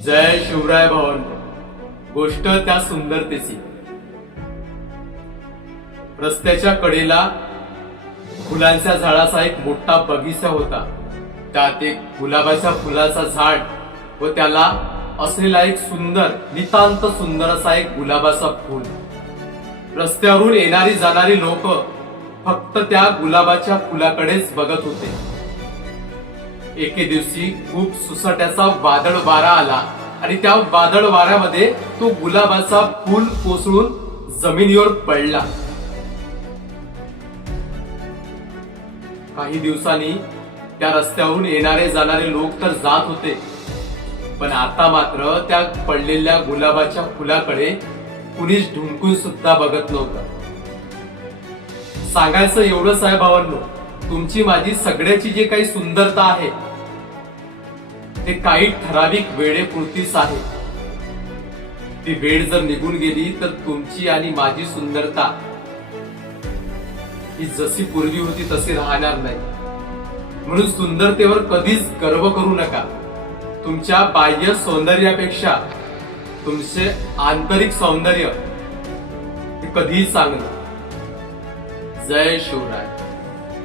जय शिवराय भवन। गोष्ट त्या सुंदरतेची। रस्त्याच्या कडेला फुलांच्या झाडाचा एक मोठा बगीचा होता। त्यात एक गुलाबाच्या फुलाचा झाड व त्याला असलेला एक सुंदर, नितांत सुंदर असा एक गुलाबाचा फूल। रस्त्यावरून येणारी जाणारी लोक फक्त त्या गुलाबाच्या फुलाकडेच बघत होते। एके दिवशी खूप सुसाट्याचा वादळ वारा आला आणि त्या वादळ वाऱ्यामध्ये तो गुलाबाचा फूल कोसळून जमिनीवर पडला। काही दिवसांनी त्या रस्त्यावरून येणारे जाणारे लोक तर जात होते, पण आता मात्र त्या पडलेल्या गुलाबाच्या फुलाकडे कुणीच ढुंकून सुद्धा बघत नव्हतं। सांगायचं एवढंच आहे भावांनो, तुमची माझी सगळ्याची जी काही सुंदरता आहे ते काही ठराविक वेळेपुरतीच आहे। ती वेळ जर निघून गेली तर तुमची आणि माझी सुंदरता ही जशी पूर्वी होती तशी राहणार नाही। म्हणून सुंदरतेवर कधीच गर्व करू नका। तुमच्या बाह्य सौंदर्यापेक्षा तुमचे आंतरिक सौंदर्य हे कधीही चांगलं। जय शिवराय।